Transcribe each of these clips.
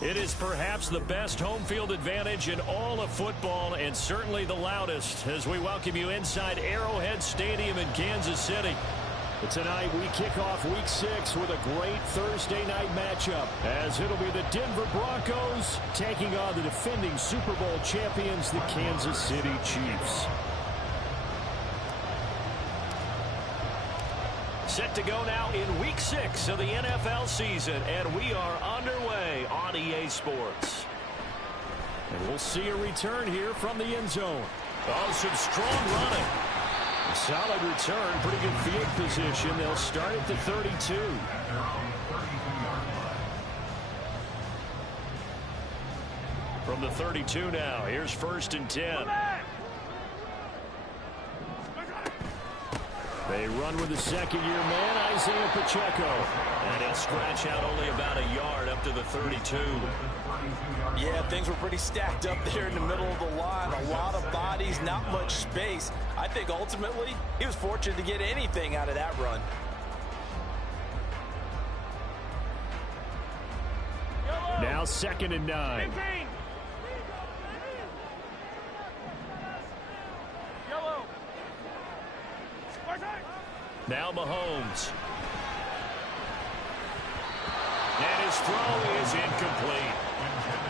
It is perhaps the best home field advantage in all of football, and certainly the loudest, as we welcome you inside Arrowhead Stadium in Kansas City. But tonight we kick off Week 6 with a great Thursday night matchup, as it'll be the Denver Broncos taking on the defending Super Bowl champions, the Kansas City Chiefs. Set to go now in Week 6 of the NFL season, and we are underway on EA Sports. And we'll see a return here from the end zone. Oh, some strong running. A solid return, pretty good field position. They'll start at the 32. From the 32 now, here's 1st and 10. They run with the second-year man, Isaiah Pacheco. And he'll scratch out only about a yard up to the 32. Yeah, things were pretty stacked up there in the middle of the line. A lot of bodies, not much space. I think ultimately he was fortunate to get anything out of that run. Now 2nd and 9. Now Mahomes. And his throw is incomplete.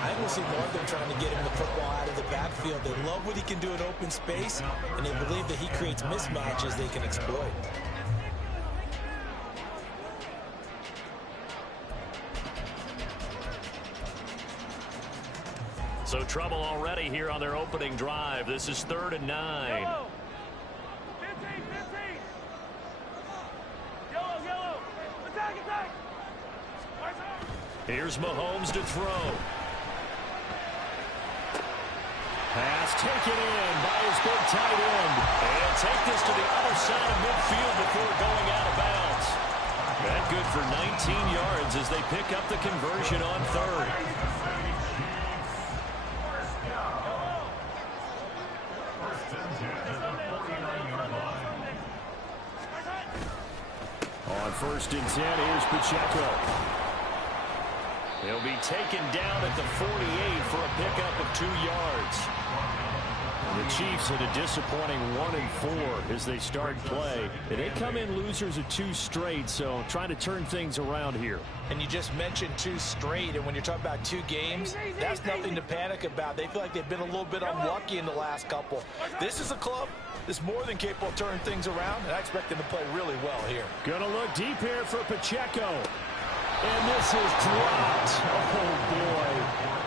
I think we'll see more of them trying to get him the football out of the backfield. They love what he can do in open space, and they believe that he creates mismatches they can exploit. So trouble already here on their opening drive. This is 3rd and 9. Here's Mahomes to throw. Pass taken in by his big tight end. And he'll take this to the other side of midfield before going out of bounds. That good for 19 yards as they pick up the conversion on 3rd. On 1st and 10, here's Pacheco. He'll be taken down at the 48 for a pickup of 2 yards. The Chiefs had a disappointing 1-4 as they start play. They come in losers of 2 straight, so trying to turn things around here. And you just mentioned 2 straight, and when you're talking about 2 games, that's nothing to panic about. They feel like they've been a little bit unlucky in the last couple. This is a club that's more than capable of turning things around, and I expect them to play really well here. Gonna look deep here for Pacheco. And this is dropped. Oh, boy.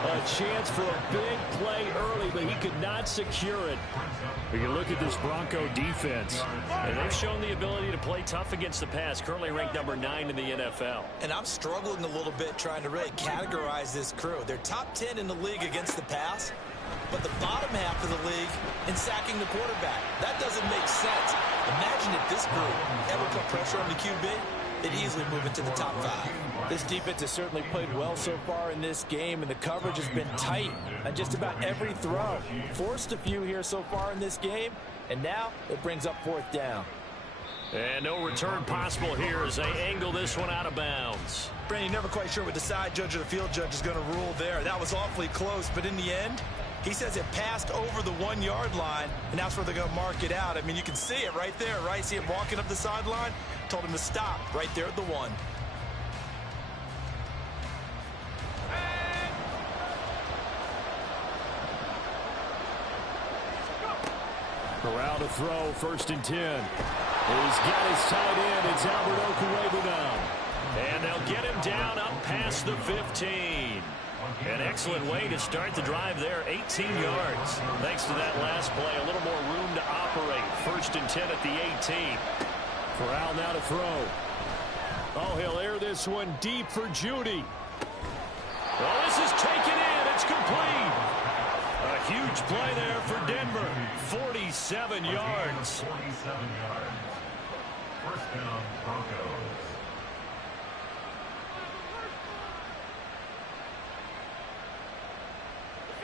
A chance for a big play early, but he could not secure it. We can look at this Bronco defense. And they've shown the ability to play tough against the pass, currently ranked number 9 in the NFL. And I'm struggling a little bit trying to really categorize this crew. They're top 10 in the league against the pass, but the bottom half of the league in sacking the quarterback. That doesn't make sense. Imagine if this group ever put pressure on the QB. They'd easily move into the top 5. This defense has certainly played well so far in this game, and the coverage has been tight on just about every throw. Forced a few here so far in this game, and now it brings up 4th down. And no return possible here as they angle this one out of bounds. Brandon, never quite sure what the side judge or the field judge is going to rule there. That was awfully close, but in the end, he says it passed over the 1-yard line, and that's where they're going to mark it out. I mean, you can see it right there, right? See him walking up the sideline? Told him to stop right there at the 1. Corral to throw, 1st and 10. He's got his tight end. It's Albert Okuegbunam down. And they'll get him down up past the 15. An excellent way to start the drive there, 18 yards. Thanks to that last play, a little more room to operate. 1st and 10 at the 18. Corral now to throw. Oh, he'll air this one deep for Judy. Oh, this is taken in. It's complete. A huge play there for Denver. 47 yards. 47 yards. 1st down, Broncos.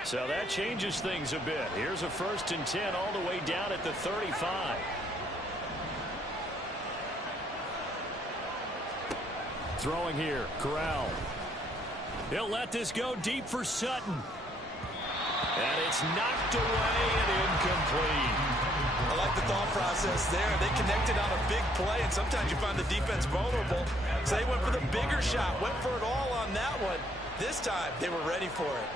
So that changes things a bit. Here's a 1st and 10 all the way down at the 35. Throwing here, Corral. He'll let this go deep for Sutton. And it's knocked away and incomplete. I like the thought process there. They connected on a big play, and sometimes you find the defense vulnerable. So they went for the bigger shot, went for it all on that one. This time, they were ready for it.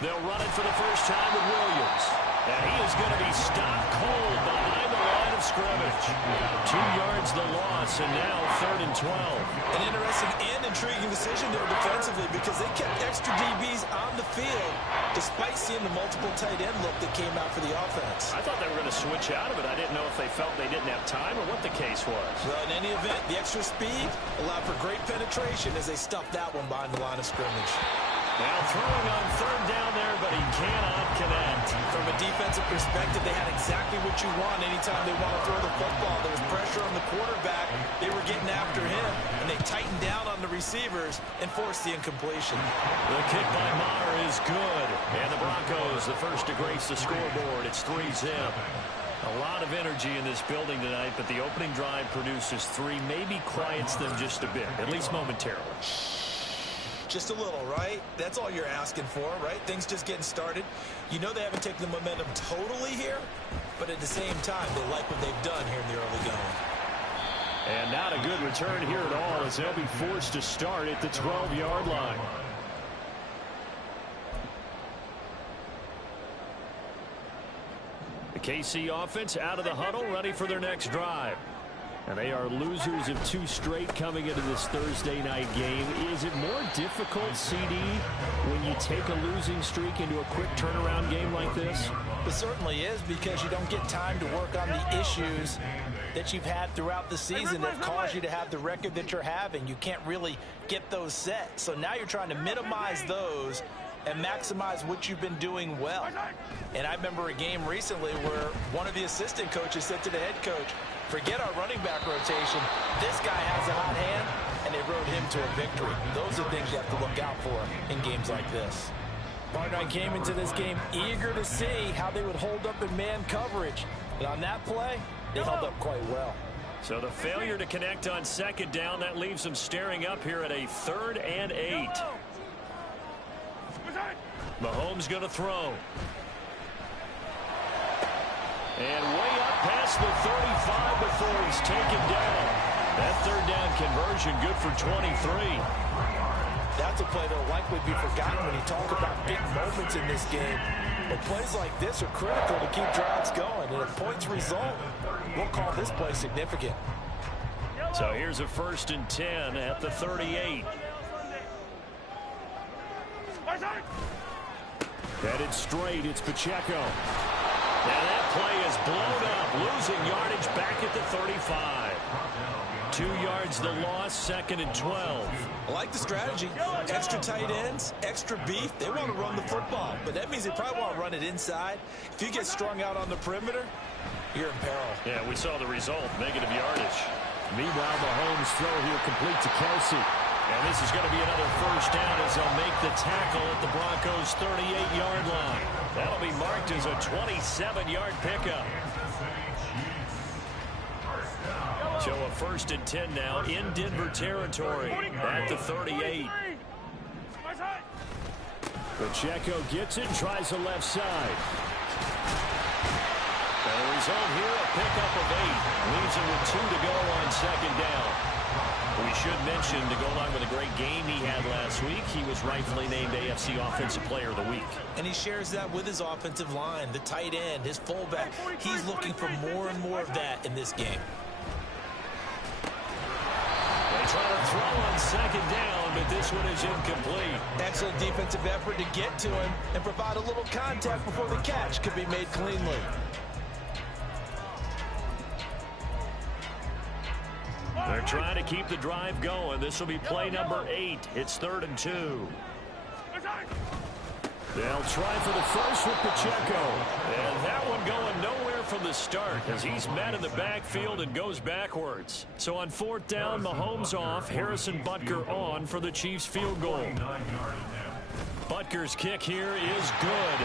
They'll run it for the first time with Williams. And he is going to be stopped cold behind the line of scrimmage. 2 yards the loss, and now 3rd and 12. An interesting and intriguing decision there defensively because they kept extra DBs on the field despite seeing the multiple tight end look that came out for the offense. I thought they were going to switch out of it. I didn't know if they felt they didn't have time or what the case was. Well, in any event, the extra speed allowed for great penetration as they stuffed that one behind the line of scrimmage. Now throwing on 3rd down there, but he cannot connect. From a defensive perspective, they had exactly what you want anytime they want to throw the football. There was pressure on the quarterback. They were getting after him, and they tightened down on the receivers and forced the incompletion. The kick by Maher is good. And the Broncos, the first to grace the scoreboard. It's 3-zip. A lot of energy in this building tonight, but the opening drive produces 3, maybe quiets them just a bit, at least momentarily. Just a little, right? That's all you're asking for, right? Things just getting started. You know they haven't taken the momentum totally here, but at the same time, they like what they've done here in the early going. And not a good return here at all as they'll be forced to start at the 12-yard line. The KC offense out of the huddle, ready for their next drive. And they are losers of 2 straight coming into this Thursday night game. Is it more difficult, CD, when you take a losing streak into a quick turnaround game like this? It certainly is because you don't get time to work on the issues that you've had throughout the season that caused you to have the record that you're having. You can't really get those set. So now you're trying to minimize those and maximize what you've been doing well. And I remember a game recently where one of the assistant coaches said to the head coach, forget our running back rotation. This guy has a hot hand, and they rode him to a victory. Those are things you have to look out for in games like this. Barnard came into this game eager to see how they would hold up in man coverage. And on that play, they held up quite well. So the failure to connect on 2nd down, that leaves them staring up here at a 3rd and 8. Mahomes going to throw. And way up past the 35 before he's taken down. That 3rd down conversion good for 23. That's a play that will likely be forgotten when you talk about big moments in this game. But plays like this are critical to keep drives going. And if points result, we'll call this play significant. So here's a 1st and 10 at the 38. Headed straight, it's Pacheco. Now that play is blown up, losing yardage back at the 35. 2 yards the loss, 2nd and 12. I like the strategy. Extra tight ends, extra beef. They want to run the football, but that means they probably want to run it inside. If you get strung out on the perimeter, you're in peril. Yeah, we saw the result, negative yardage. Meanwhile, Mahomes throw here complete to Kelsey. And this is going to be another 1st down as they'll make the tackle at the Broncos' 38-yard line. That'll be marked as a 27-yard pickup. So a 1st and 10 now in Denver territory at the 38. Pacheco gets it, tries the left side. And the result here, a pickup of 8. Leaves him with 2 to go on 2nd down. We should mention, to go along with a great game he had last week, he was rightfully named AFC Offensive Player of the Week. And he shares that with his offensive line, the tight end, his fullback. He's looking for more and more of that in this game. They try to throw on 2nd down, but this one is incomplete. Excellent defensive effort to get to him and provide a little contact before the catch could be made cleanly. They're trying to keep the drive going. This will be play number 8. It's 3rd and 2. They'll try for the first with Pacheco. And that one going nowhere from the start as he's met in the backfield and goes backwards. So on 4th down, Mahomes off, Harrison Butker on for the Chiefs field goal. Butker's kick here is good.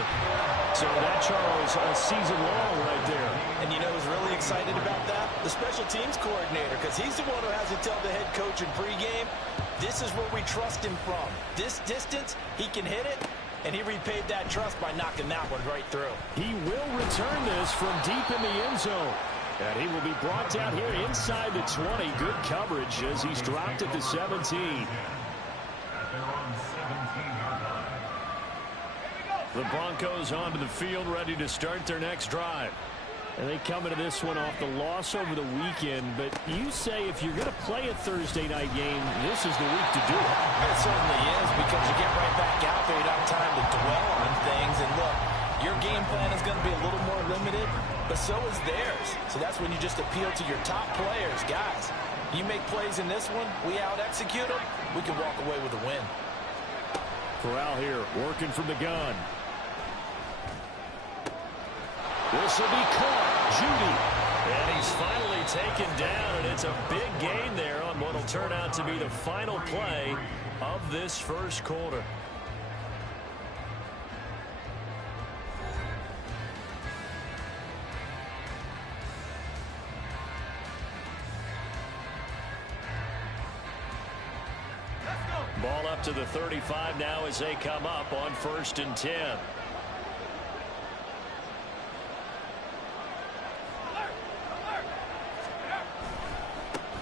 So that, Charles, a season long right there. And you know who's really excited about that? The special teams coordinator, because he's the one who has to tell the head coach in pregame, this is where we trust him from. This distance, he can hit it, and he repaid that trust by knocking that one right through. He will return this from deep in the end zone. And he will be brought down here inside the 20. Good coverage as he's dropped at the 17. The Broncos onto the field, ready to start their next drive. And they come into this one off the loss over the weekend. But you say if you're going to play a Thursday night game, this is the week to do it. It certainly is, because you get right back out there. You don't have time to dwell on things. And look, your game plan is going to be a little more limited, but so is theirs. So that's when you just appeal to your top players. Guys, you make plays in this one, we out-execute them, we can walk away with a win. Corral here, working from the gun. This will be caught. Judy. And he's finally taken down, and it's a big gain there on what will turn out to be the final play of this first quarter. Ball up to the 35 now as they come up on 1st and 10.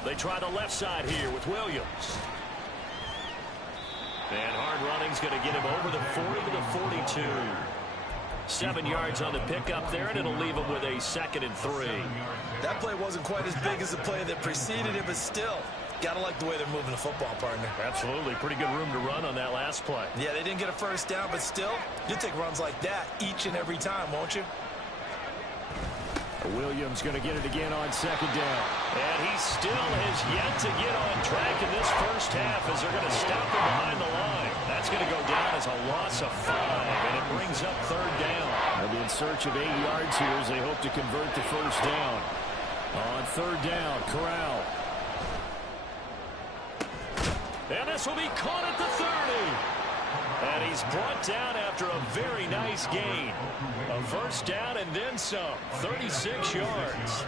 They try the left side here with Williams. And hard running's going to get him over the 40 to the 42. 7 yards on the pickup there, and it'll leave him with a 2nd and 3. That play wasn't quite as big as the play that preceded it, but still, gotta like the way they're moving the football, partner. Absolutely. Pretty good room to run on that last play. Yeah, they didn't get a first down, but still, you'll take runs like that each and every time, won't you? Williams going to get it again on 2nd down. And he still has yet to get on track in this first half as they're going to stop him behind the line. That's going to go down as a loss of 5, and it brings up 3rd down. They'll be in search of 8 yards here as they hope to convert the first down. On 3rd down, Corral. And this will be caught at the 30. And he's brought down after a very nice gain. A first down and then some. 36 yards.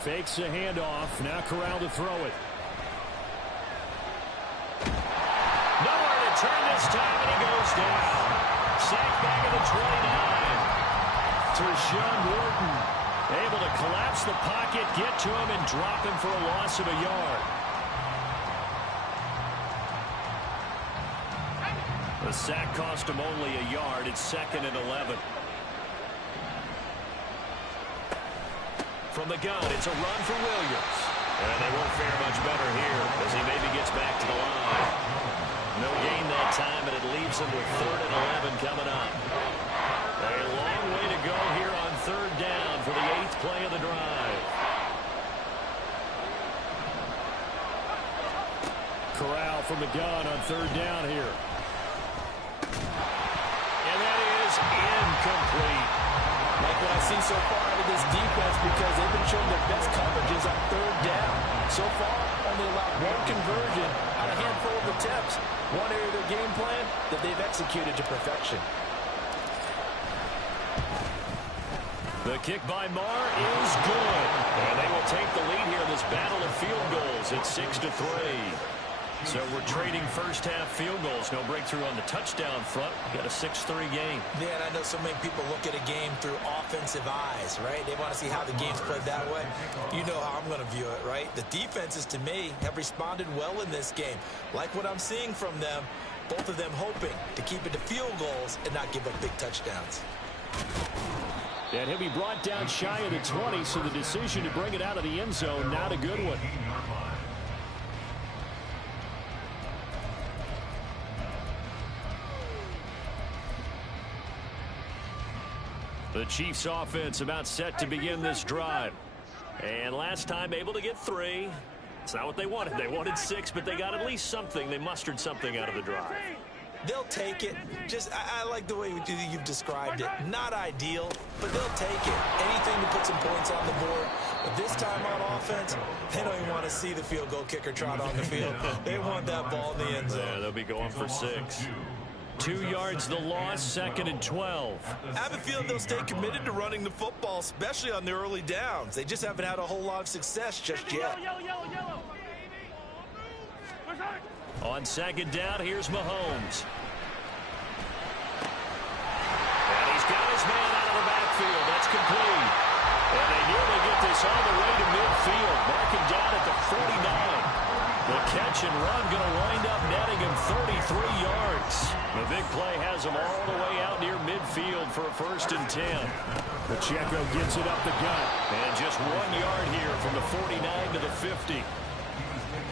Fakes a handoff. Now Corral to throw it. Nowhere to turn this time, and he goes down. Sacked back at the 29. Tershawn Wharton able to collapse the pocket, get to him, and drop him for a loss of a yard. The sack cost him only a yard. It's 2nd and 11. From the gun, it's a run for Williams. And they won't fare much better here as he maybe gets back to the line. No gain that time, and it leaves him with 3rd and 11 coming up. A long way to go here on 3rd down for the 8th play of the drive. Corral from the gun on 3rd down here. And that is incomplete. Like what I've seen so far out of this defense, because they've been showing their best coverages on 3rd down. So far, only allowed 1 conversion on a handful of attempts. One area of their game plan that they've executed to perfection. The kick by Marr is good. And they will take the lead here in this battle of field goals at 6-3. So we're trading first half field goals. No breakthrough on the touchdown front. Got a 6-3 game. Yeah, and I know so many people look at a game through offensive eyes, right? They want to see how the game's played that way. You know how I'm going to view it, right? The defenses, to me, have responded well in this game. Like what I'm seeing from them, both of them hoping to keep it to field goals and not give up big touchdowns. And he'll be brought down shy of the 20, so the decision to bring it out of the end zone, not a good one. The Chiefs offense about set to begin this drive. And last time able to get 3. It's not what they wanted. They wanted 6, but they got at least something. They mustered something out of the drive. They'll take it. I like the way you've described it. Not ideal, but they'll take it. Anything to put some points on the board. But this time on offense, they don't even want to see the field goal kicker trot on the field. They want that ball in the end zone. Yeah, they'll be going for 6. 2 yards the loss, 2nd and 12. I have a feeling they'll stay committed to running the football, especially on the early downs. They just haven't had a whole lot of success just yet. On 2nd down, here's Mahomes. And he's got his man out of the backfield. That's complete. And they nearly get this all the way to midfield. Marking down at the 49. The catch and run going to wind up netting him 33 yards. The big play has him all the way out near midfield for a 1st and 10. Pacheco gets it up the gut. And just 1 yard here from the 49 to the 50.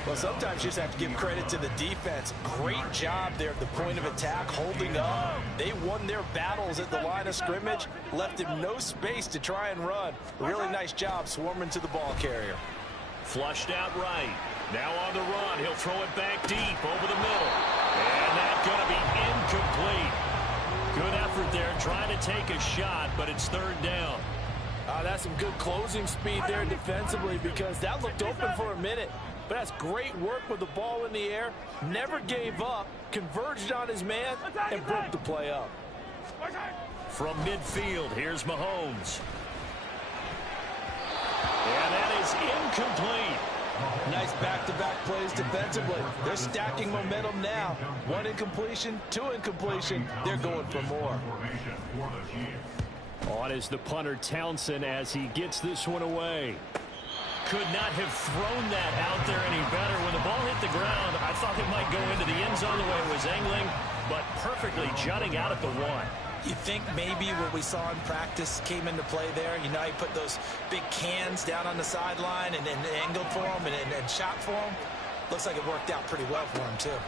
Well, sometimes you just have to give credit to the defense. Great job there at the point of attack, holding up. They won their battles at the line of scrimmage, left him no space to try and run. A really nice job swarming to the ball carrier. Flushed out right. Now on the run. He'll throw it back deep over the middle. And that's going to be incomplete. Good effort there trying to take a shot, but it's 3rd down. That's some good closing speed there defensively because that looked open for a minute. But that's great work with the ball in the air. Never gave up, converged on his man, and broke the play up. From midfield, here's Mahomes. And that is incomplete. Nice back-to-back plays defensively. They're stacking momentum now. 1 incompletion, 2 incompletion. They're going for more. On is the punter Townsend as he gets this one away. Could not have thrown that out there any better. When the ball hit the ground, I thought it might go into the end zone the way it was angling, but perfectly jutting out at the 1. You think maybe what we saw in practice came into play there? You know, he put those big cans down on the sideline and angled for him and shot for him. Looks like it worked out pretty well for him, too.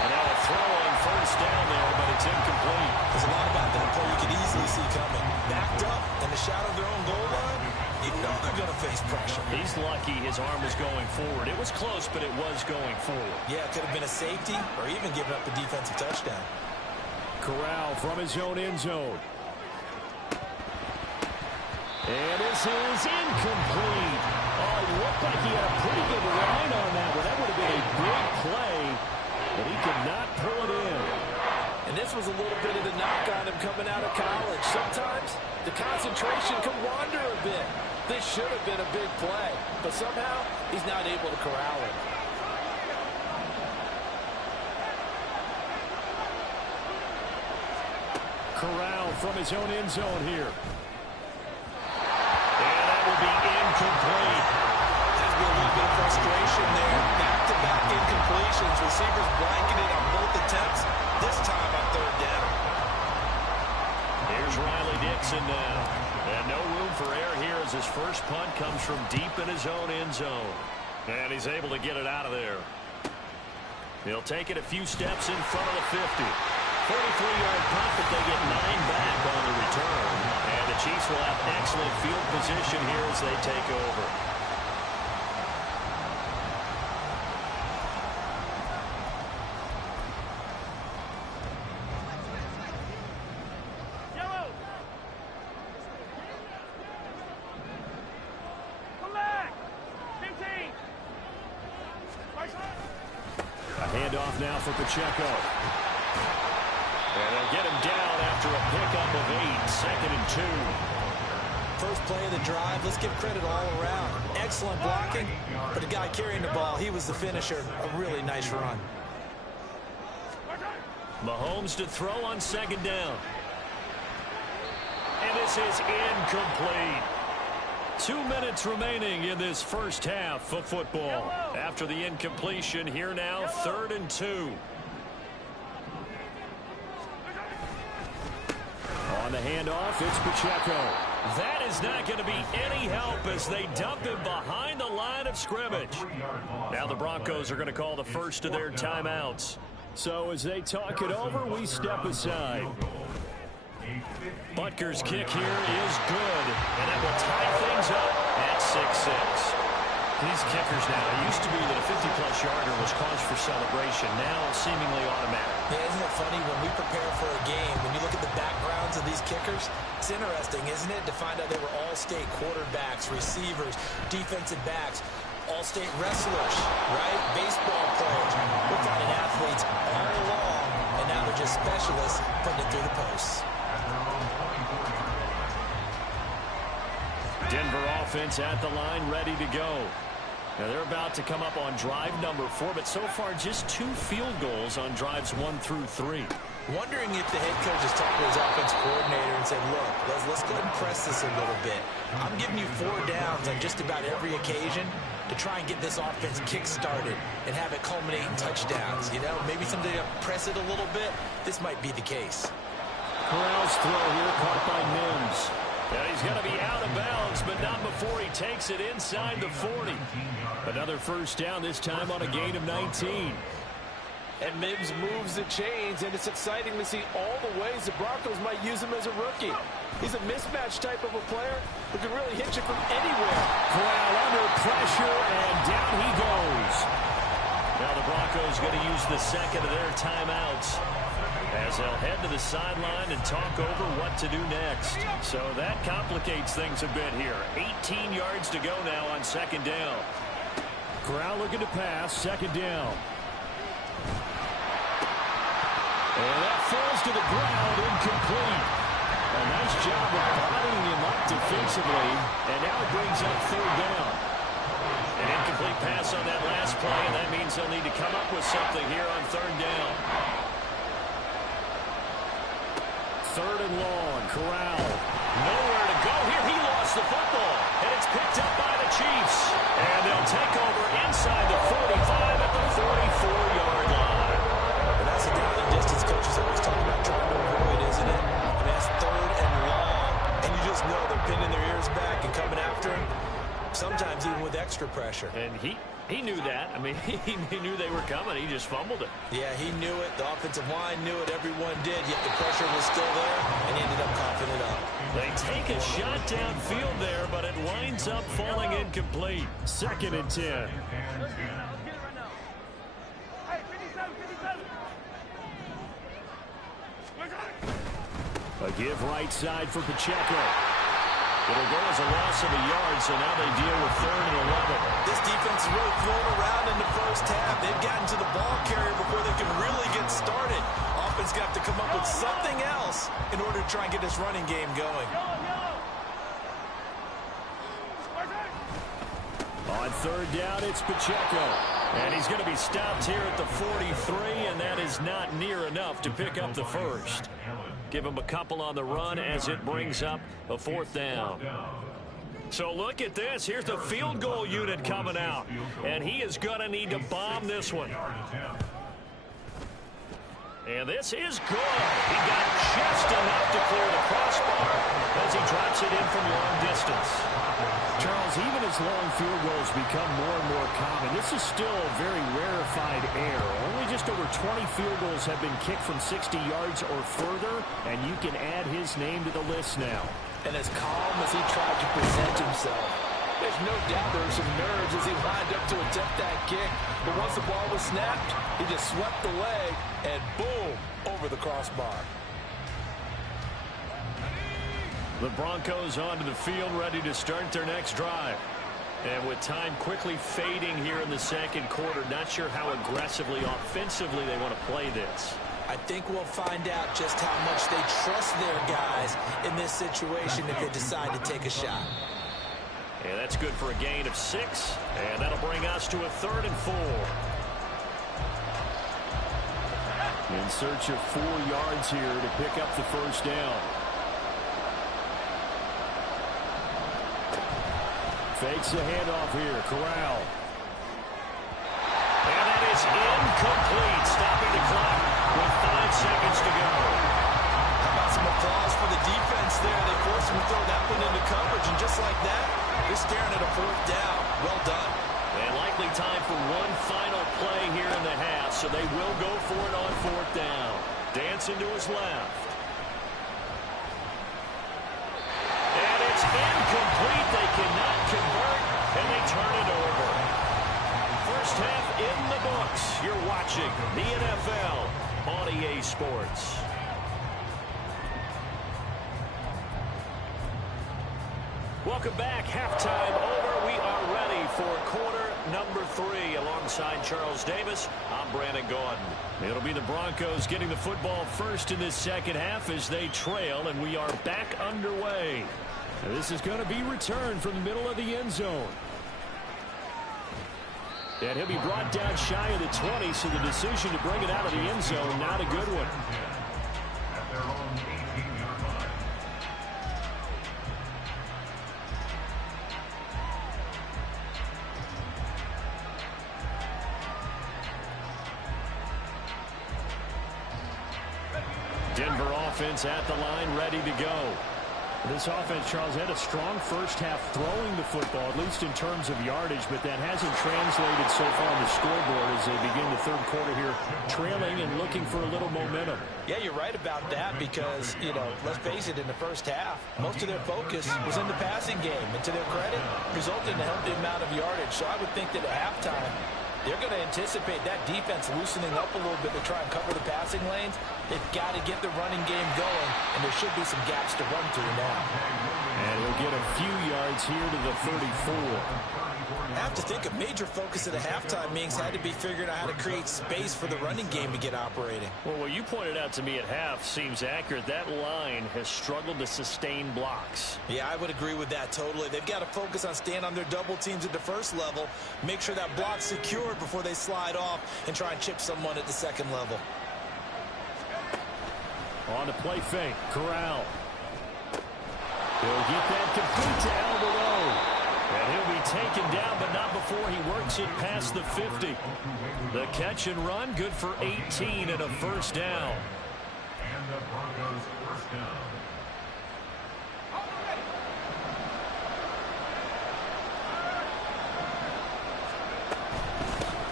And now a throw on 1st down there, but it's incomplete. There's a lot about that play you could easily see coming. Backed up in the shadow of their own goal line, you know they're going to face pressure. He's lucky his arm was going forward. It was close, but it was going forward. Yeah, it could have been a safety or even given up a defensive touchdown. Corral from his own end zone. And this is incomplete. Oh, it looked like he had a pretty good line on that one. That would have been a big play, but he could not pull it in. And this was a little bit of the knock on him coming out of college. Sometimes the concentration can wander a bit. This should have been a big play, but somehow he's not able to corral it. Corral from his own end zone here. And that will be incomplete. There's been a little bit of frustration there. Back-to-back incompletions. Receivers blanketed on both attempts. This time on 3rd down. Here's Riley Dixon now. And no room for error here as his first punt comes from deep in his own end zone. And he's able to get it out of there. He'll take it a few steps in front of the 50. 43-yard punt, but they get 9 back on the return. And the Chiefs will have excellent field position here as they take over. Handoff now for Pacheco. And they'll get him down after a pickup of 8, 2nd and 2. First play of the drive. Let's give credit all around. Excellent blocking, but the guy carrying the ball, he was the finisher. A really nice run. Mahomes to throw on 2nd down. And this is incomplete. 2 minutes remaining in this first half of football. After the incompletion, here now, 3rd and 2. On the handoff, it's Pacheco. That is not going to be any help as they dump him behind the line of scrimmage. Now the Broncos are going to call the first of their timeouts. So as they talk it over, we step aside. Butker's kick here is good, and that will tie things up at 6-6. These kickers now, it used to be that a 50-plus yarder was cause for celebration. Now seemingly automatic. Yeah, isn't it funny when we prepare for a game, when you look at the backgrounds of these kickers, it's interesting, isn't it, to find out they were all-state quarterbacks, receivers, defensive backs. All-state wrestlers, right? Baseball players. We're finding athletes all along, and now they're just specialists putting it through the posts. Denver offense at the line, ready to go. Now they're about to come up on drive number 4, but so far just 2 field goals on drives 1 through 3. Wondering if the head coach has talked to his offensive coordinator and said, look, let's go ahead and press this a little bit. I'm giving you 4 downs on just about every occasion to try and get this offense kick-started and have it culminate in touchdowns. You know, maybe someday to press it a little bit. This might be the case. Corral's throw here caught by Mims. Yeah, he's going to be out of bounds, but not before he takes it inside the 40. Another first down, this time on a gain of 19. And Mims moves the chains, and it's exciting to see all the ways the Broncos might use him as a rookie. He's a mismatch type of a player who can really hit you from anywhere. Corral under pressure, and down he goes. Now the Broncos going to use the second of their timeouts as they'll head to the sideline and talk over what to do next. So that complicates things a bit here. 18 yards to go now on second down. Corral looking to pass, second down. And that falls to the ground, incomplete. A nice job of bodying him up defensively, and now it brings up third down. An incomplete pass on that last play, and that means they'll need to come up with something here on third down. Third and long, Corral. Nowhere to go here. He lost the football, and it's picked up by the Chiefs. And they'll take over inside the 45 at the 44-yard line. And that's a down and distance coaches always talk about trying to avoid, isn't it? And that's third and long. And you just know they're pinning their ears back and coming after him, sometimes even with extra pressure. And he knew that. I mean, he knew they were coming. He just fumbled it. Yeah, he knew it. The offensive line knew it. Everyone did. Yet the pressure was still there, and he ended up coughing it up. They take a shot downfield there, but it winds up falling incomplete. Second and 10. A give right side for Pacheco. It'll go as a loss of a yard, so now they deal with third and 11. This defense is really thrown around in the first half. They've gotten to the ball carrier before they can really get started. Offense got to come up with something else in order to try and get this running game going. On third down, it's Pacheco. And he's going to be stopped here at the 43, and that is not near enough to pick up the first. Give him a couple on the run as it brings up a fourth down. So look at this. Here's the field goal unit coming out. And he is going to need to bomb this one. And this is good. He got just enough to clear the crossbar as he drops it in from long distance. Charles, even as long field goals become more and more common, this is still a very rarefied air. Only just over 20 field goals have been kicked from 60 yards or further, and you can add his name to the list now. And as calm as he tried to present himself, there's no doubt there were some nerves as he lined up to attempt that kick. But once the ball was snapped, he just swept the leg and boom, over the crossbar. The Broncos onto the field, ready to start their next drive. And with time quickly fading here in the second quarter, not sure how aggressively, offensively they want to play this. I think we'll find out just how much they trust their guys in this situation if they decide to take a shot. And that's good for a gain of 6. And that'll bring us to a third and 4. In search of 4 yards here to pick up the first down. Fakes the handoff here. Corral. And that is incomplete. Stopping the clock with 5 seconds to go. How about some applause for the defense there? They forced him to throw that one into coverage, and just like that, they're staring at a fourth down. Well done. And likely time for one final play here in the half, so they will go for it on fourth down. Dancing to his left. And it's incomplete. They cannot convert, and they turn it over. First half in the books. You're watching the NFL on EA Sports. Welcome back. Halftime over. We are ready for quarter number 3 alongside Charles Davis. I'm Brandon Gaudin. It'll be the Broncos getting the football first in this second half as they trail, and we are back underway. Now this is going to be returned from the middle of the end zone. And he'll be brought down shy of the 20, so the decision to bring it out of the end zone, not a good one. At their own 18-yard line. Denver offense at the line, ready to go. This offense, Charles, had a strong first half throwing the football, at least in terms of yardage, but that hasn't translated so far on the scoreboard as they begin the third quarter here, trailing and looking for a little momentum. Yeah, you're right about that because, let's face it, in the first half, most of their focus was in the passing game. And to their credit, resulted in a healthy amount of yardage. So I would think that at halftime, they're going to anticipate that defense loosening up a little bit to try and cover the passing lanes. They've got to get the running game going, and there should be some gaps to run through now. And he'll get a few yards here to the 34. I have to think a major focus at the halftime meetings had to be figuring out how to create space for the running game to get operating. Well, what you pointed out to me at half seems accurate. That line has struggled to sustain blocks. Yeah, I would agree with that totally. They've got to focus on staying on their double teams at the first level, make sure that block's secured before they slide off and try and chip someone at the second level. On the play fake, Corral. He'll get that complete to Alvaro. And he'll be taken down, but not before he works it past the 50. The catch and run, good for 18 and a first down. And the Broncos first down.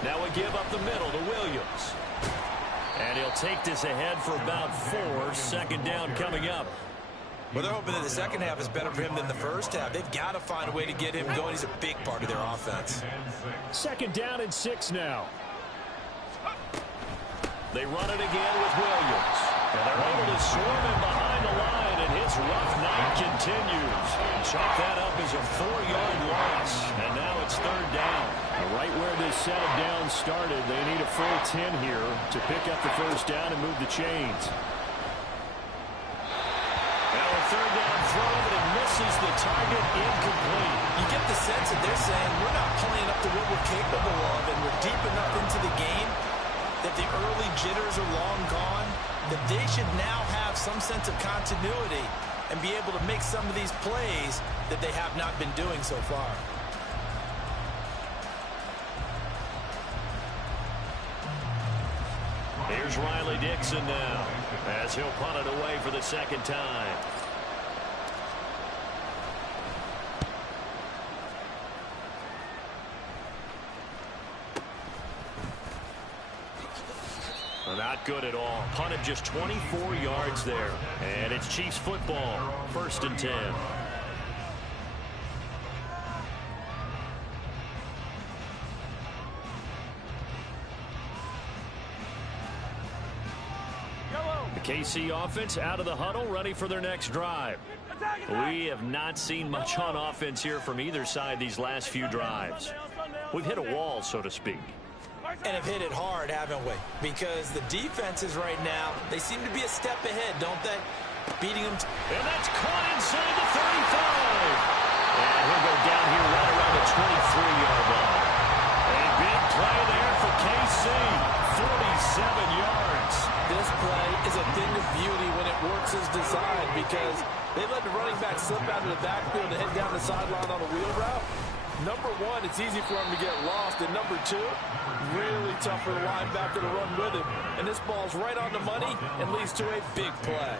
Now we give up the middle to Williams. And he'll take this ahead for about 4. Second down coming up. Well, they're hoping that the second half is better for him than the first half. They've got to find a way to get him going. He's a big part of their offense. Second down and 6 now. They run it again with Williams. And they're able to swarm him behind the line, and his rough night continues. Chalk that up as a 4-yard loss. And now it's third down. Right where this set of downs started, they need a full 10 here to pick up the first down and move the chains. Now a third down throw, but it misses the target, incomplete. You get the sense that they're saying we're not playing up to what we're capable of, and we're deep enough into the game that the early jitters are long gone, that they should now have some sense of continuity and be able to make some of these plays that they have not been doing so far. Here's Riley Dixon now as he'll punt it away for the second time. Not good at all. Punted just 24 yards there. And it's Chiefs football. First and 10. The KC offense out of the huddle, ready for their next drive. We have not seen much on offense here from either side these last few drives. We've hit a wall, so to speak. And have hit it hard, haven't we? Because the defenses right now, they seem to be a step ahead, don't they? Beating them. And that's caught inside the 35. And he'll go down here right around the 23-yard line. A big play there for KC. 47 yards. This play is a thing of beauty when it works as designed because they let the running back slip out of the backfield and head down the sideline on a wheel route. Number one, it's easy for him to get lost. And number two, really tough for the linebacker to run with him. And this ball's right on the money and leads to a big play.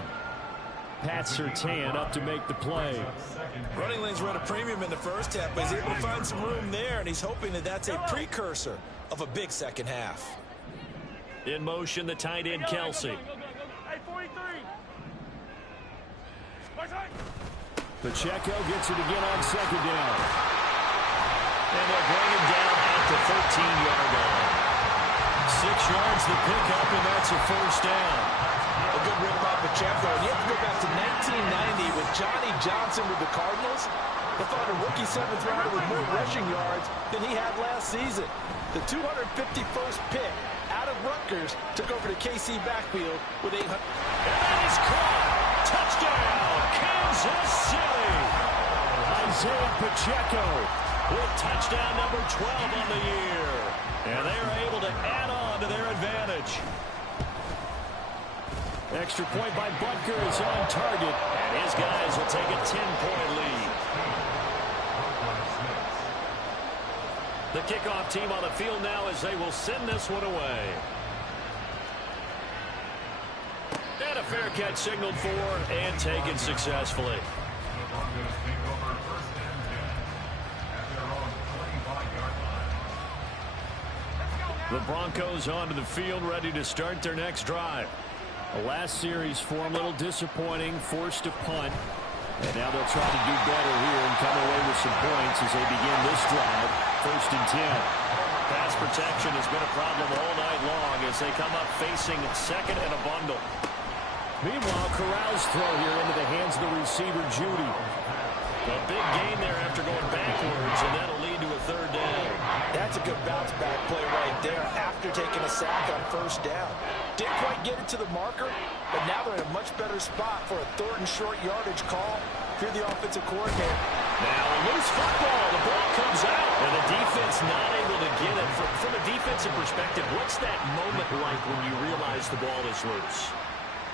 Pat Surtain up to make the play. Running lanes were at a premium in the first half, but he's able to find some room there, and he's hoping that that's a precursor of a big second half. In motion, the tight end, Kelsey. Pacheco gets it again on second down. And they'll bring him down at the 13-yard line. 6 yards the pickup, and that's a first down. A good rip by Pacheco. And you have to go back to 1990 with Johnny Johnson with the Cardinals. They'll find a rookie 7th rounder with more rushing yards than he had last season. The 251st pick out of Rutgers took over the KC backfield with 800. And that is caught. Touchdown, Kansas City. Isaiah Pacheco with touchdown number 12 on the year. And they are able to add on to their advantage. Extra point by Butker is on target. And his guys will take a 10-point lead. The kickoff team on the field now as they will send this one away. And a fair catch signaled for and taken successfully. The Broncos take over first and 10 at their own 25-yard line. The Broncos onto the field, ready to start their next drive. The last series for them a little disappointing, forced to punt. And now they'll try to do better here and come away with some points as they begin this drive. First and 10. Pass protection has been a problem all night long as they come up facing second and a bundle. Meanwhile, Corral's throw here into the hands of the receiver, Judy. A big gain there after going backwards, and that'll lead to a third down. That's a good bounce-back play right there after taking a sack on first down. Didn't quite get it to the marker, but now they're in a much better spot for a third and short yardage call. If you're the offensive coordinator. Now a loose football. The ball comes out, and the defense not able to get it. From a defensive perspective, what's that moment like when you realize the ball is loose?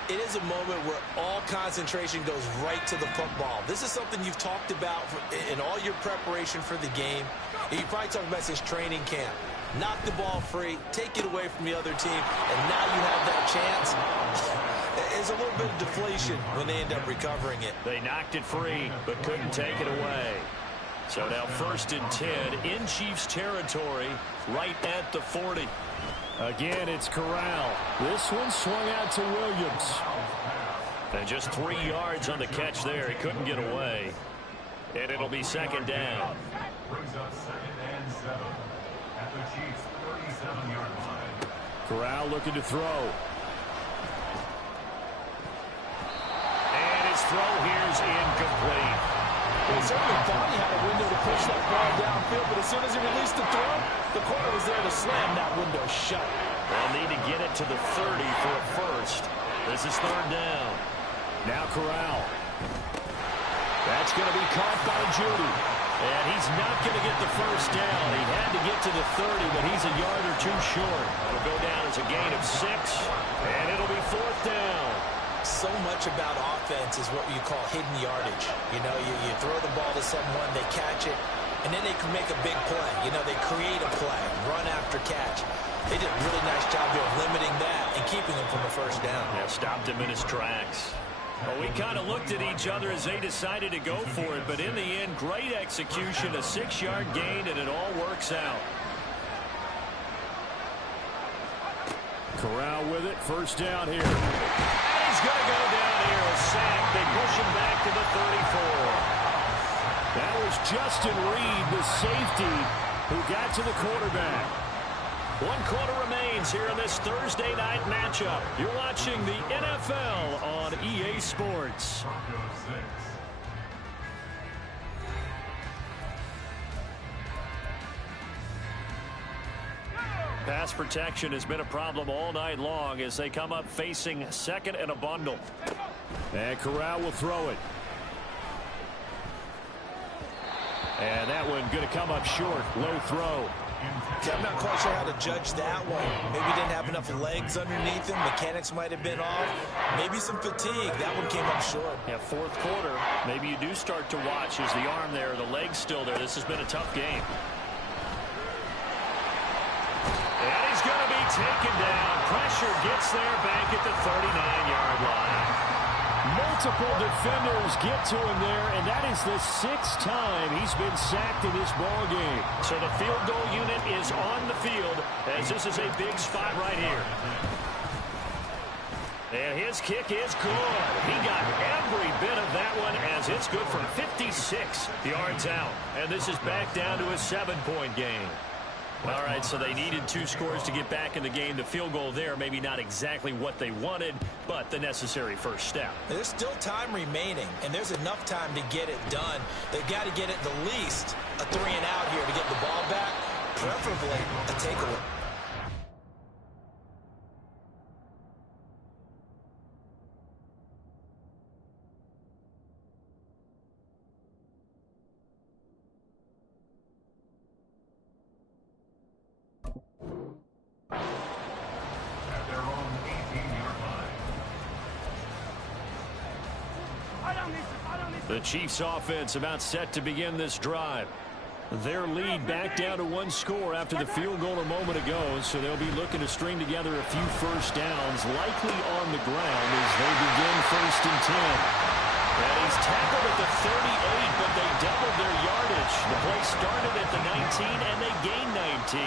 It is a moment where all concentration goes right to the football. This is something you've talked about in all your preparation for the game. You probably talked about since training camp. Knock the ball free, take it away from the other team, and now you have that chance. There's a little bit of deflation when they end up recovering it. They knocked it free, but couldn't take it away. So now first and 10 in Chiefs territory, right at the 40. Again, it's Corral. This one swung out to Williams. And just 3 yards on the catch there. He couldn't get away. And it'll be second down. Brings up second and 7 at the Chiefs' 37-yard line. Corral looking to throw. And his throw here is incomplete. Well, he certainly thought he had a window to push that ball downfield, but as soon as he released the throw, the corner was there to slam that window shut. They'll need to get it to the 30 for a first. This is third down. Now Corral. That's going to be caught by Judy. And he's not going to get the first down. He had to get to the 30, but he's a yard or two short. It'll go down as a gain of 6, and it'll be fourth down. So much about offense is what you call hidden yardage. You know, you throw the ball to someone, they catch it, and then they can make a big play. You know, they create a play, run after catch. They did a really nice job of limiting that and keeping him from the first down. Yeah, stopped him in his tracks. Well, we kind of looked at each other as they decided to go for it, but in the end, great execution, a 6-yard gain, and it all works out. Corral with it, first down here. And he's going to go down here, a sack. They push him back to the 34. That was Justin Reed, the safety, who got to the quarterback. 1 quarter remains here in this Thursday night matchup. You're watching the NFL on EA Sports. Broncos 6. Pass protection has been a problem all night long as they come up facing second and a bundle. And Corral will throw it. And that one going to come up short. Low throw. Yeah, I'm not quite sure how to judge that one. Maybe he didn't have enough legs underneath him. Mechanics might have been off. Maybe some fatigue. That one came up short. Yeah, fourth quarter. Maybe you do start to watch. Is the arm there? The leg's still there? This has been a tough game. And he's going to be taken down. Pressure gets there back at the 39-yard line. Multiple defenders get to him there, and that is the 6th time he's been sacked in this ball game. So the field goal unit is on the field as this is a big spot right here. And his kick is good. He got every bit of that one as it's good from 56 yards out. And this is back down to a 7-point game. All right, so they needed 2 scores to get back in the game. The field goal there, maybe not exactly what they wanted, but the necessary first step. There's still time remaining, and there's enough time to get it done. They've got to get at the least a 3-and-out here to get the ball back, preferably a takeaway. At their own 18-yard line. The Chiefs offense about set to begin this drive. Their lead back down to 1 score after the field goal a moment ago, so they'll be looking to string together a few first downs, likely on the ground as they begin 1st and 10. And he's tackled at the 38, but they doubled their yardage. The play started at the 19, and they gained 19.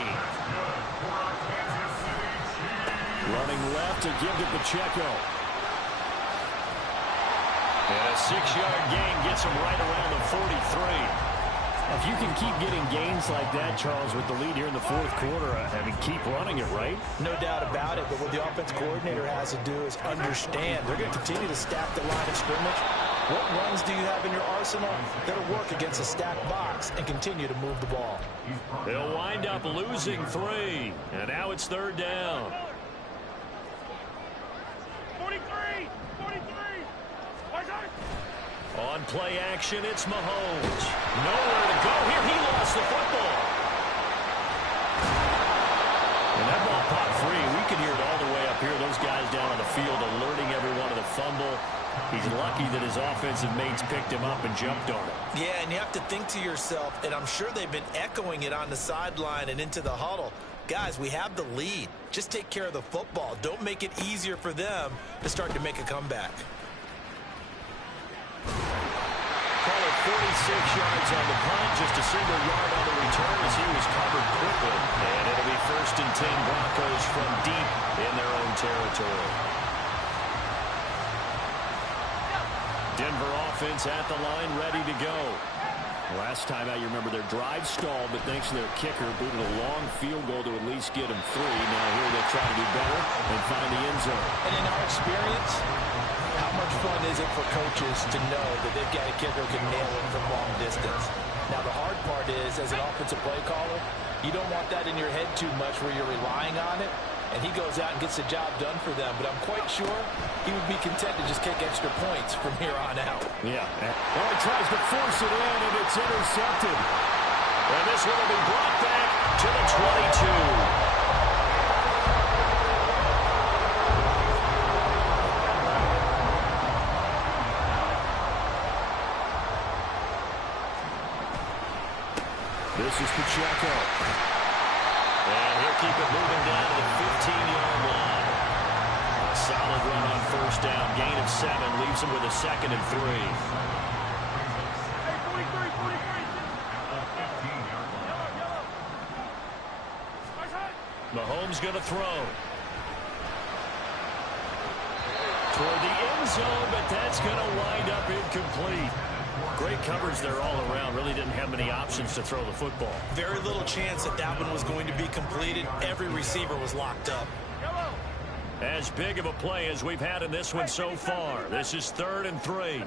Running left to give to Pacheco. And a 6-yard gain gets him right around the 43. If you can keep getting gains like that, Charles, with the lead here in the 4th quarter, I mean, keep running it, right? No doubt about it, but what the offense coordinator has to do is understand they're going to continue to stack the line of scrimmage. What runs do you have in your arsenal that'll work against a stacked box and continue to move the ball? They'll wind up losing 3, and now it's 3rd down. 43! On play action, it's Mahomes. Nowhere to go here. He lost the football. And that ball popped free. We can hear it all the way up here. Those guys down on the field alerting everyone of the fumble. He's lucky that his offensive mates picked him up and jumped on it. Yeah, and you have to think to yourself, and I'm sure they've been echoing it on the sideline and into the huddle. Guys, we have the lead. Just take care of the football. Don't make it easier for them to start to make a comeback. Call it 46 yards on the punt, just a single yard on the return as he was covered quickly. And it'll be 1st and 10 Broncos from deep in their own territory. Denver offense at the line, ready to go. Last time out, you remember their drive stalled, but thanks to their kicker, booted a long field goal to at least get them 3. Now here they try to do better and find the end zone. And in our experience, how much fun is it for coaches to know that they've got a kicker who can nail it from long distance? Now, the hard part is, as an offensive play caller, you don't want that in your head too much where you're relying on it, and he goes out and gets the job done for them. But I'm quite sure he would be content to just kick extra points from here on out. Yeah. Well, he tries to force it in, and it's intercepted. And this one will be brought back to the 22. This is Pacheco. And he'll keep it moving down to the 15-yard line. A solid run on 1st down. Gain of 7 leaves him with a 2nd and 3. Hey, 43! Mahomes going to throw. Toward the end zone, but that's going to wind up incomplete. Great coverage there all around. Really didn't have many options to throw the football. Very little chance that that one was going to be completed. Every receiver was locked up. As big of a play as we've had in this one so far. This is 3rd and 3.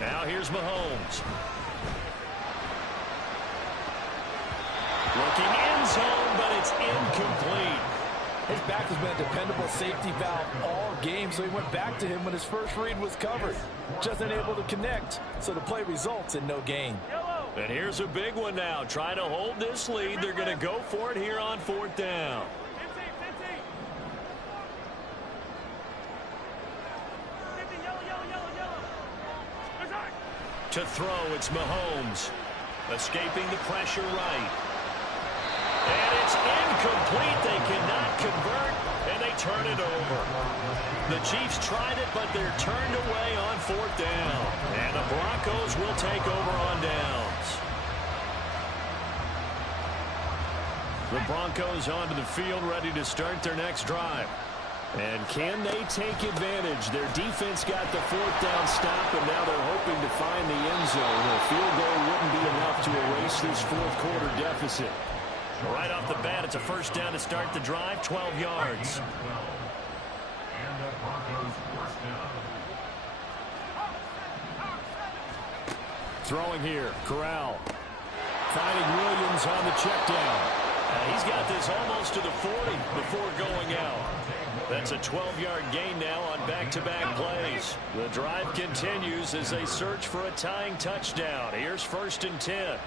Now here's Mahomes. Looking end zone, but it's incomplete. His back has been a dependable safety valve all game, so he went back to him when his first read was covered. Just unable to connect, so the play results in no gain. And here's a big one now. Trying to hold this lead. They're going to go for it here on 4th down. To throw, it's Mahomes. Escaping the pressure right. And it's incomplete. They cannot convert, and they turn it over. The Chiefs tried it, but they're turned away on 4th down. And the Broncos will take over on downs. The Broncos onto the field, ready to start their next drive. And can they take advantage? Their defense got the fourth down stop, and now they're hoping to find the end zone. A field goal wouldn't be enough to erase this fourth quarter deficit. Right off the bat, it's a first down to start the drive, 12 yards. And the Broncos first down. Throwing here, Corral. Finding Williams on the check down. He's got this almost to the 40 before going out. That's a 12-yard gain now on back-to-back plays. The drive continues as they search for a tying touchdown. Here's 1st and 10.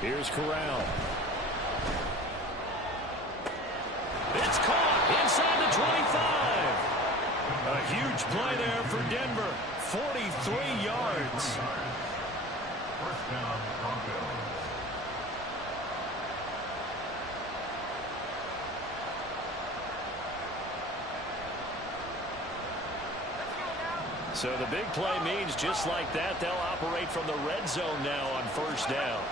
Here's Corral. It's caught inside the 25. A huge play there for Denver. 43 yards. First down, Broncos. So the big play means just like that, they'll operate from the red zone now on first down.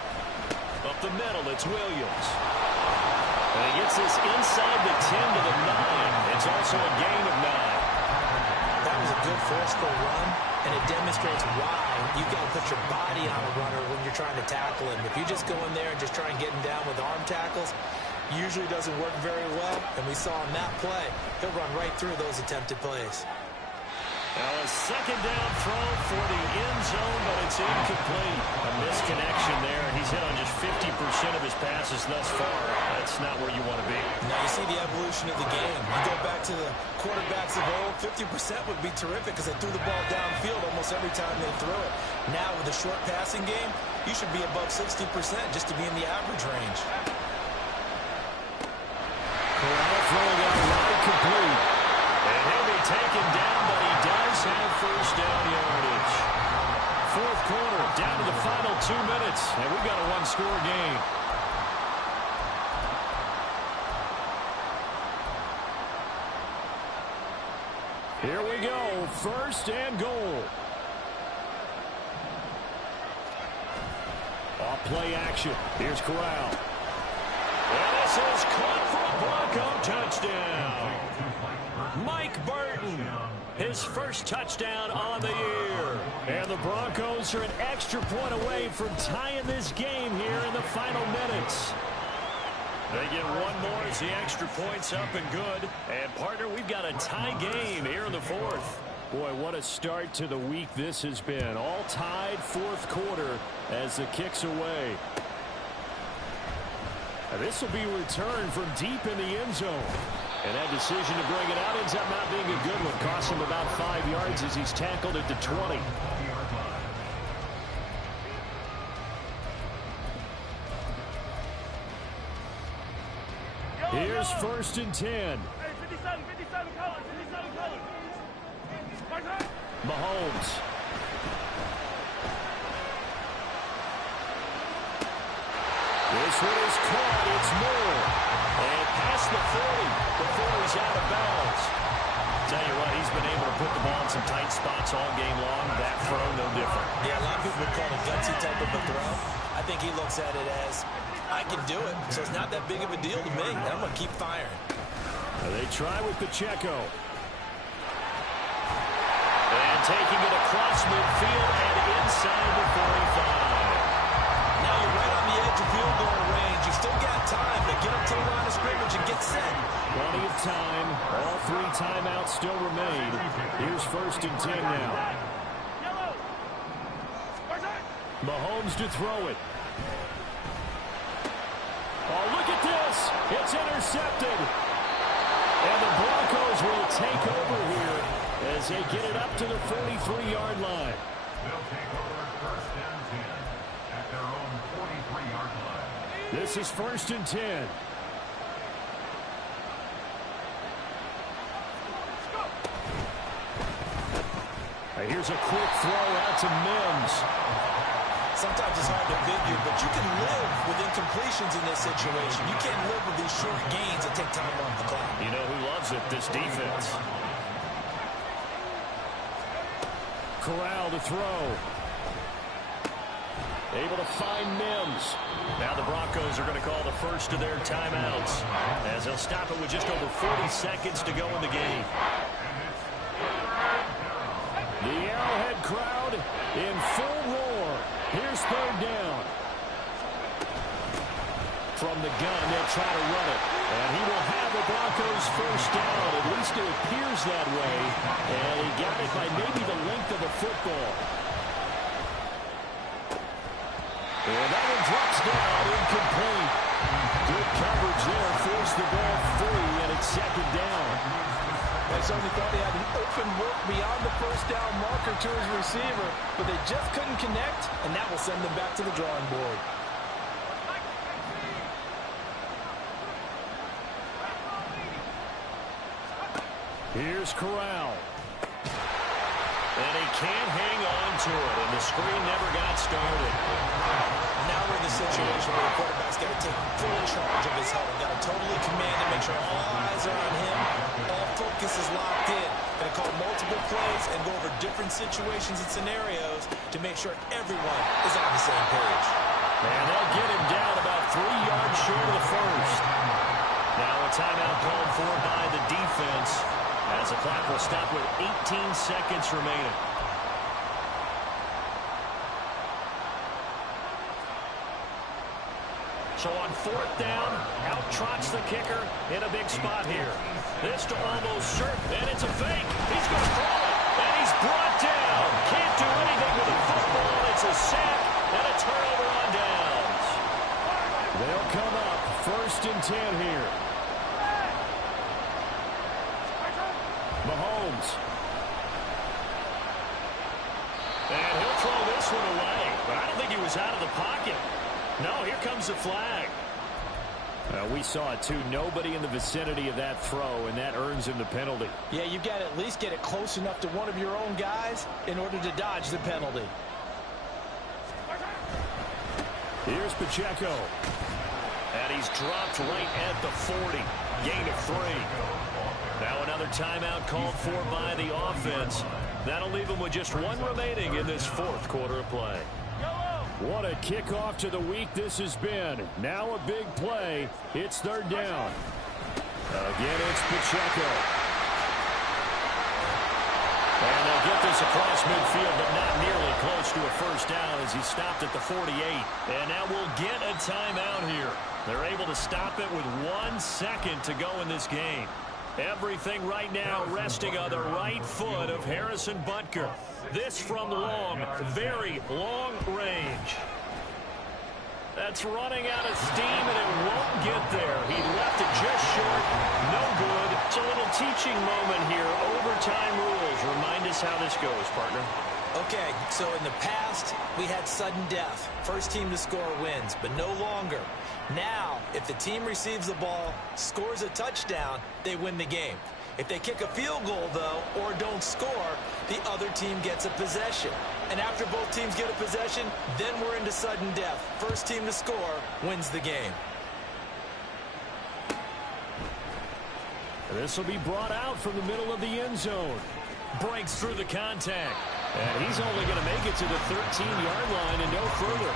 Up the middle, it's Williams. And he gets this inside the 10 to the 9. It's also a gain of 9. That was a good forceful run, and it demonstrates why you've got to put your body on a runner when you're trying to tackle him. If you just go in there and just try and get him down with arm tackles, usually doesn't work very well. And we saw in that play, he'll run right through those attempted plays. Now a second down throw for the end zone, but it's incomplete. A misconnection there. He's hit on just 50% of his passes thus far. That's not where you want to be. Now you see the evolution of the game. You go back to the quarterbacks of old, 50% would be terrific because they threw the ball downfield almost every time they threw it. Now with the short passing game, you should be above 60% just to be in the average range. Corral throwing out wide complete. And he'll be taken down, but he does have first down yardage. Fourth quarter, down to the final 2 minutes, and we've got a one-score game. Here we go, first and goal. Off play action. Here's Corral. And this is caught for a Bronco touchdown. Mike Burton, his first touchdown on the year. And the Broncos are an extra point away from tying this game here in the final minutes. They get one more as the extra point's up and good. And, partner, we've got a tie game here in the fourth. Boy, what a start to the week this has been. All tied fourth quarter as the kick's away. Now, this will be returned from deep in the end zone. And that decision to bring it out ends up not being a good one. Costs him about 5 yards as he's tackled at the 20. Here's 1st and 10. Mahomes. This one is caught. It's Moore. And past the 40 before he's out of bounds. Tell you what, he's been able to put the ball in some tight spots all game long. That throw, no different. Yeah, a lot of people would call it a gutsy type of a throw. I think he looks at it as, I can do it, so it's not that big of a deal to me, and I'm going to keep firing. They try with Pacheco. And taking it across midfield and inside the 45. Now you're right on the edge of field goal range. You've still got time to get up to the line of scrimmage and get set. Plenty of time. All 3 timeouts still remain. Here's 1st and 10 now. Mahomes to throw it. Oh, look at this. It's intercepted. And the Broncos will take over here as they get it up to the 43-yard line. They'll take over 1st and 10 at their own 43-yard line. This is 1st and 10. Here's a quick throw out to Mims. Sometimes it's hard to figure, but you can live with incompletions in this situation. You can't live with these short gains that take time off the clock. You know who loves it? This defense. Corral to throw. Able to find Mims. Now the Broncos are going to call the first of their timeouts, as they'll stop it with just over 40 seconds to go in the game. The Arrowhead crowd in full roar. Here's third down. From the gun, they'll try to run it. And he will have the Broncos first down. At least it appears that way. And he got it by maybe the length of a football. And that one drops down, incomplete. Good coverage there, forced the ball free, and it's second down. They certainly thought he had an open look beyond the first down marker to his receiver, but they just couldn't connect, and that will send them back to the drawing board. Here's Corral. And he can't hang on to it, and the screen never got started. Now we're in the situation where the quarterback's got to take full charge of his huddle. Got to totally command it, make sure all eyes are on him. All focus is locked in. Going to call multiple plays and go over different situations and scenarios to make sure everyone is on the same page. And they'll get him down about 3 yards short of the first. Now a timeout called for by the defense, as the clock will stop with 18 seconds remaining. So on fourth down, out trots the kicker in a big spot here. This to almost certain, and it's a fake. He's going to throw it, and he's brought down. Can't do anything with the football. It's a sack and a turnover on downs. They'll come up first and 10 here. Mahomes. And he'll throw this one away, but I don't think he was out of the pocket. No, here comes the flag. We saw it, too. Nobody in the vicinity of that throw, and that earns him the penalty. Yeah, you've got to at least get it close enough to one of your own guys in order to dodge the penalty. Here's Pacheco. And he's dropped right at the 40. Gain of 3. Now another timeout called for by the offense. That'll leave him with just one remaining in this fourth quarter of play. What a kickoff to the week this has been. Now a big play. It's third down. Again, it's Pacheco. And they'll get this across midfield, but not nearly close to a first down as he stopped at the 48. And now we'll get a timeout here. They're able to stop it with 1 second to go in this game. Everything right now resting on the right foot of Harrison Butker. This from long, very long range. That's running out of steam, and it won't get there. He left it just short. No good. It's a little teaching moment here. Overtime rules. Remind us how this goes, partner. Okay, so in the past, we had sudden death. First team to score wins, but no longer. Now, if the team receives the ball, scores a touchdown, they win the game. If they kick a field goal, though, or don't score, the other team gets a possession. And after both teams get a possession, then we're into sudden death. First team to score wins the game. This will be brought out from the middle of the end zone. Breaks through the contact. And he's only going to make it to the 13-yard line and no further.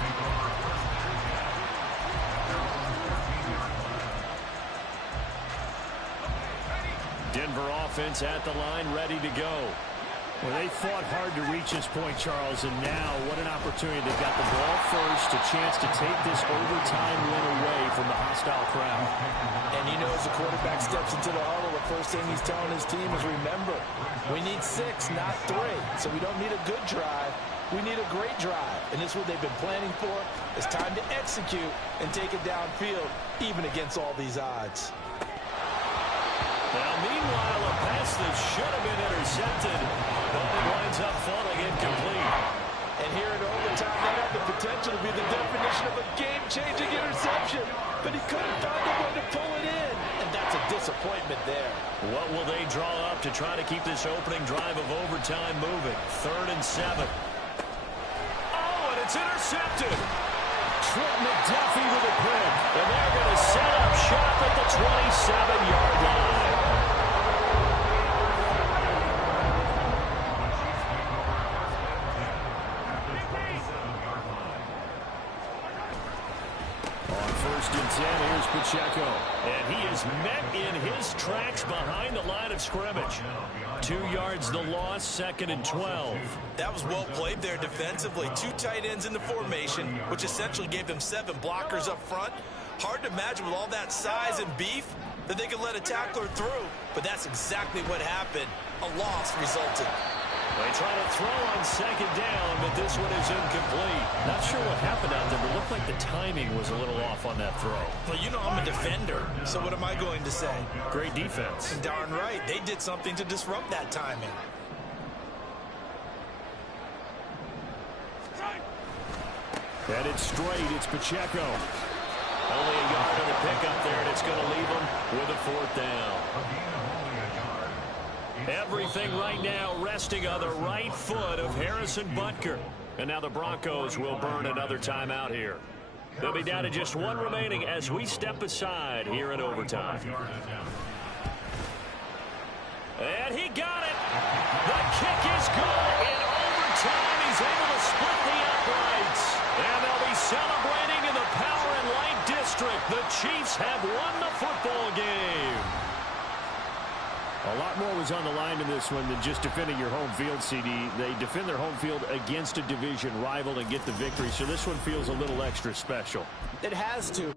Denver offense at the line, ready to go. Well, they fought hard to reach this point, Charles, and now what an opportunity. They've got the ball first, a chance to take this overtime win away from the hostile crowd. And you know, as the quarterback steps into the huddle, the first thing he's telling his team is, remember, we need 6, not 3. So we don't need a good drive. We need a great drive. And this is what they've been planning for. It's time to execute and take it downfield, even against all these odds. Now, meanwhile, a pass that should have been intercepted, but it winds up falling incomplete. And here in overtime, that had the potential to be the definition of a game-changing interception, but he couldn't find a way to pull it in, and that's a disappointment there. What will they draw up to try to keep this opening drive of overtime moving? 3rd and 7. Oh, and it's intercepted. Trent McDuffie with a pick, and they're going to set up shop at the 27-yard line. Here's Pacheco. And he is met in his tracks behind the line of scrimmage. 2 yards the loss, 2nd and 12. That was well played there defensively. 2 tight ends in the formation, which essentially gave them 7 blockers up front. Hard to imagine with all that size and beef that they could let a tackler through, but that's exactly what happened. A loss resulted. They try to throw on 2nd down, but this one is incomplete. Not sure what happened out there, but it looked like the timing was a little off on that throw. Well, you know I'm a defender, so what am I going to say? Great defense. Darn right. They did something to disrupt that timing. Headed straight, it's Pacheco. Only a yard on the pickup there, and it's going to leave them with a 4th down. Everything right now resting on the right foot of Harrison Butker. And now the Broncos will burn another timeout here. They'll be down to just 1 remaining as we step aside here in overtime. And he got it. The kick is good. In overtime, he's able to split the uprights. And they'll be celebrating in the Power and Light District. The Chiefs have won the football game. A lot more was on the line in this one than just defending your home field, CD. They defend their home field against a division rival and get the victory, so this one feels a little extra special. It has to.